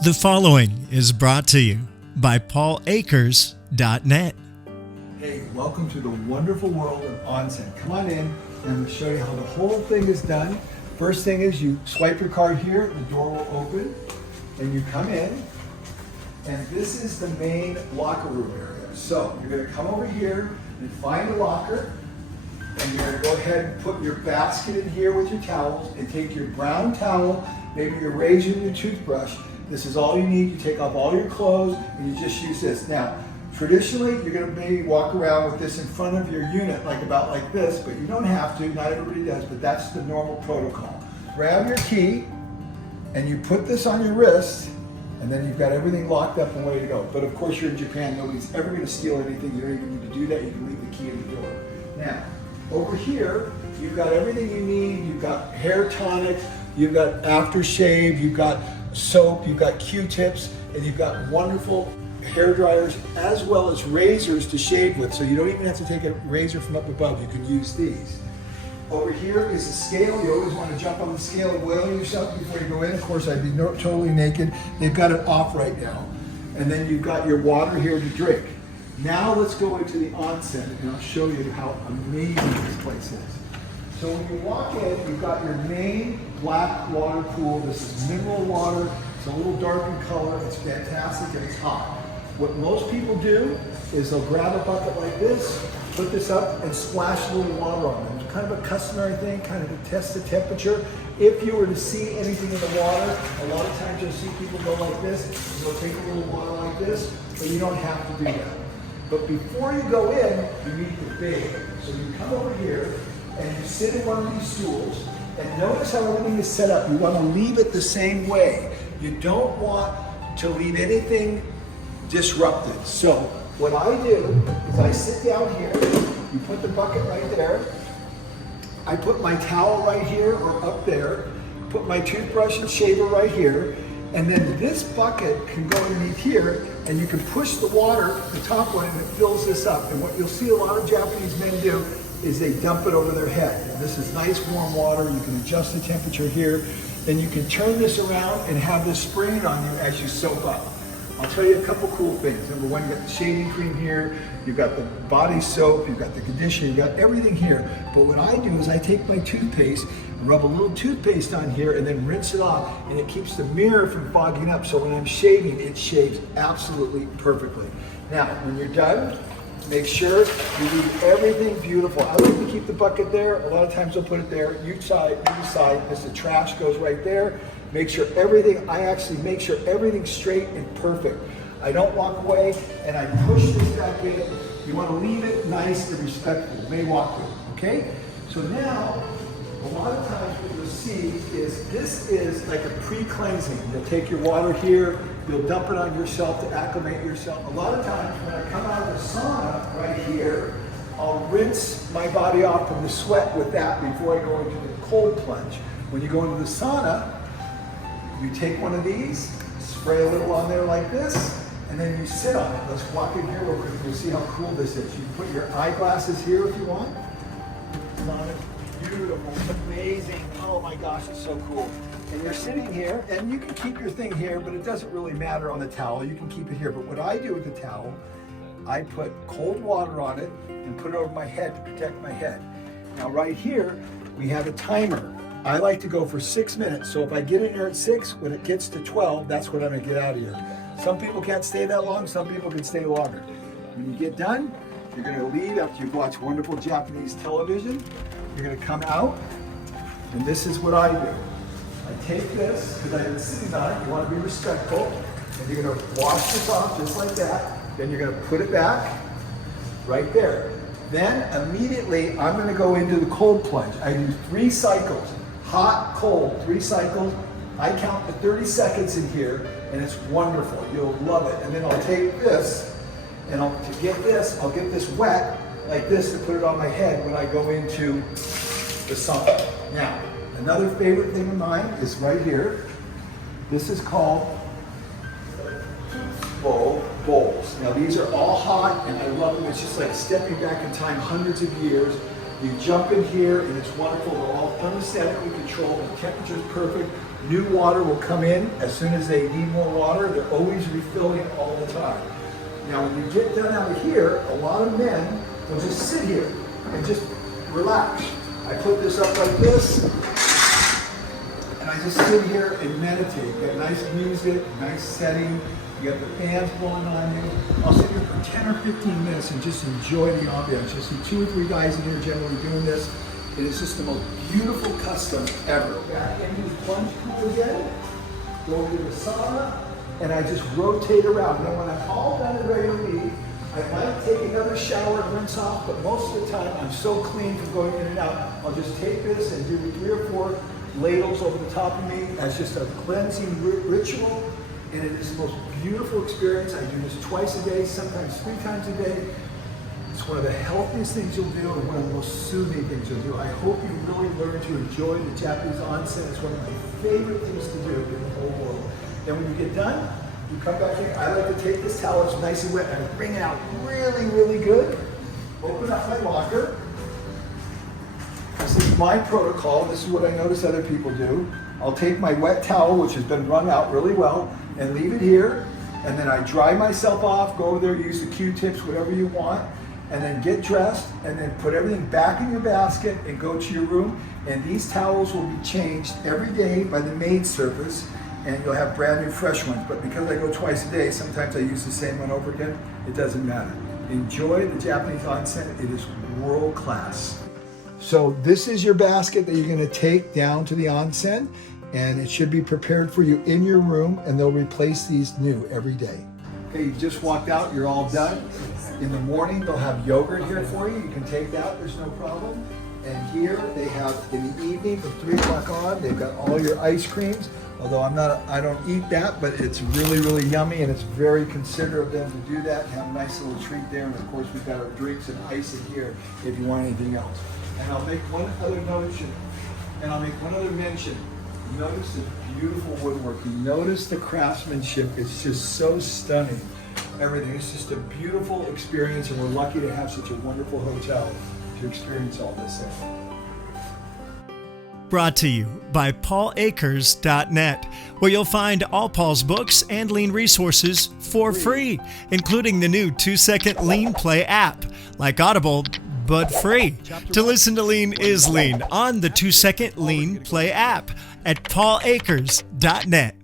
The following is brought to you by paulakers.net. Hey, welcome to the wonderful world of Onsen. Come on in and I'm going to show you how the whole thing is done. First thing is you swipe your card here, the door will open, and you come in, and this is the main locker room area. So you're going to come over here and find a locker, and you're going to go ahead and put your basket in here with your towels, and take your brown towel, maybe your razor and your toothbrush. This is all you need. You take off all your clothes and you just use this. Now, traditionally, you're going to maybe walk around with this in front of your unit, about like this, but you don't have to. Not everybody does, but that's the normal protocol. Grab your key and you put this on your wrist, and then you've got everything locked up and ready to go. But of course, you're in Japan. Nobody's ever going to steal anything. You don't even need to do that. You can leave the key in the door. Now, over here, you've got everything you need. You've got hair tonics, you've got aftershave, you've got soap, you've got Q-tips, and you've got wonderful hair dryers as well as razors to shave with, so you don't even have to take a razor from up above. You can use these. Over here is a scale. You always want to jump on the scale and weigh yourself before you go in. Of course, I'd be totally naked. They've got it off right now. And then you've got your water here to drink. Now let's go into the onsen and I'll show you how amazing this place is. So when you walk in, you've got your main black water pool. This is mineral water. It's a little dark in color. It's fantastic and it's hot. What most people do is they'll grab a bucket like this, put this up, and splash a little water on it. It's kind of a customary thing, kind of to test the temperature. If you were to see anything in the water, a lot of times you'll see people go like this. They'll take a little water like this, but you don't have to do that. But before you go in, you need to bathe. So you come over here, and you sit in one of these stools, and notice how everything is set up. You want to leave it the same way. You don't want to leave anything disrupted. So what I do is I sit down here, you put the bucket right there, I put my towel right here or up there, put my toothbrush and shaver right here, and then this bucket can go underneath here, and you can push the water, the top one, and it fills this up. And what you'll see a lot of Japanese men do is they dump it over their head. And this is nice warm water. You can adjust the temperature here. Then you can turn this around and have this spraying on you as you soap up. I'll tell you a couple cool things. Number one, you got the shaving cream here, you've got the body soap, you've got the conditioner, you've got everything here. But what I do is I take my toothpaste and rub a little toothpaste on here and then rinse it off, and it keeps the mirror from fogging up. So when I'm shaving, it shaves absolutely perfectly. Now, when you're done, make sure you leave everything beautiful. I like to keep the bucket there. A lot of times I'll put it there. You side, because the trash goes right there. Make sure I actually make sure everything's straight and perfect. I don't walk away and I push this back in. You want to leave it nice and respectful. You may walk with it, okay? So now, a lot of times what you'll see is this is like a pre-cleansing. You'll take your water here, you'll dump it on yourself to acclimate yourself. A lot of times when I come out of the sauna right here, I'll rinse my body off from the sweat with that before I go into the cold plunge. When you go into the sauna, you take one of these, spray a little on there like this, and then you sit on it. Let's walk in here real quick. You'll see how cool this is. You can put your eyeglasses here if you want. It's on it. Beautiful, amazing. Oh my gosh, it's so cool. And you're sitting here, and you can keep your thing here, but it doesn't really matter on the towel. You can keep it here. But what I do with the towel, I put cold water on it and put it over my head to protect my head. Now right here, we have a timer. I like to go for 6 minutes. So if I get in here at 6, when it gets to 12, that's when I'm gonna get out of here. Some people can't stay that long, some people can stay longer. When you get done, you're gonna leave after you've watched wonderful Japanese television. You're gonna come out, and this is what I do. I take this, because I've been sitting on it, you wanna be respectful, and you're gonna wash this off just like that. Then you're gonna put it back right there. Then immediately, I'm gonna go into the cold plunge. I do 3 cycles. Hot, cold, 3 cycles. I count to 30 seconds in here, and it's wonderful. You'll love it. And then I'll take this, and to get this, I'll get this wet like this to put it on my head when I go into the sauna. Now, another favorite thing of mine is right here. This is called bowls. Now these are all hot, and I love them. It's just like stepping back in time hundreds of years. You jump in here and it's wonderful. They're all thermostatically controlled. The temperature's perfect. New water will come in as soon as they need more water. They're always refilling it all the time. Now, when you get done out here, a lot of men will just sit here and just relax. I put this up like this, and I just sit here and meditate. Got nice music, nice setting. You got the fans blowing on you. I'll sit here for 10 or 15 minutes and just enjoy the ambiance. You'll see 2 or 3 guys in here generally doing this. It is just the most beautiful custom ever. Back into the plunge pool again. Go over to the sauna, and I just rotate around. Then when I'm all done and ready to leave, I might take another shower and rinse off, but most of the time I'm so clean from going in and out, I'll just take this and do 3 or 4 ladles over the top of me as just a cleansing ritual. And it is the most beautiful experience. I do this twice a day, sometimes 3 times a day. It's one of the healthiest things you'll do and one of the most soothing things you'll do. I hope you really learn to enjoy the Japanese onsen. It's one of my favorite things to do in the whole world. Then when you get done, you come back here. I like to take this towel, it's nice and wet, and I wring it out really, really good. Open up my locker. This is my protocol. This is what I notice other people do. I'll take my wet towel, which has been wrung out really well, and leave it here. And then I dry myself off, go over there, use the Q-tips, whatever you want, and then get dressed, and then put everything back in your basket and go to your room. And these towels will be changed every day by the maid service, and you'll have brand new fresh ones. But because I go twice a day, sometimes I use the same one over again. It doesn't matter. Enjoy the Japanese onsen. It is world class. So this is your basket that you're going to take down to the onsen, and it should be prepared for you in your room, and they'll replace these new every day. Okay, you just walked out, you're all done. In the morning, they'll have yogurt here for you. You can take that, there's no problem. And here they have, in the evening from 3 o'clock on, they've got all your ice creams. Although I don't eat that, but it's really, really yummy, and it's very considerate of them to do that and have a nice little treat there. And of course, we've got our drinks and ice in here if you want anything else. And I'll make one other mention. Notice the beautiful woodworking. Notice the craftsmanship. It's just so stunning. Everything. It's just a beautiful experience, and we're lucky to have such a wonderful hotel to experience all this in. Brought to you by paulakers.net, where you'll find all Paul's books and lean resources for free, including the new 2-second Lean Play app, like Audible, but free. To listen to Lean is Lean on the 2-second Lean Play app at paulakers.net.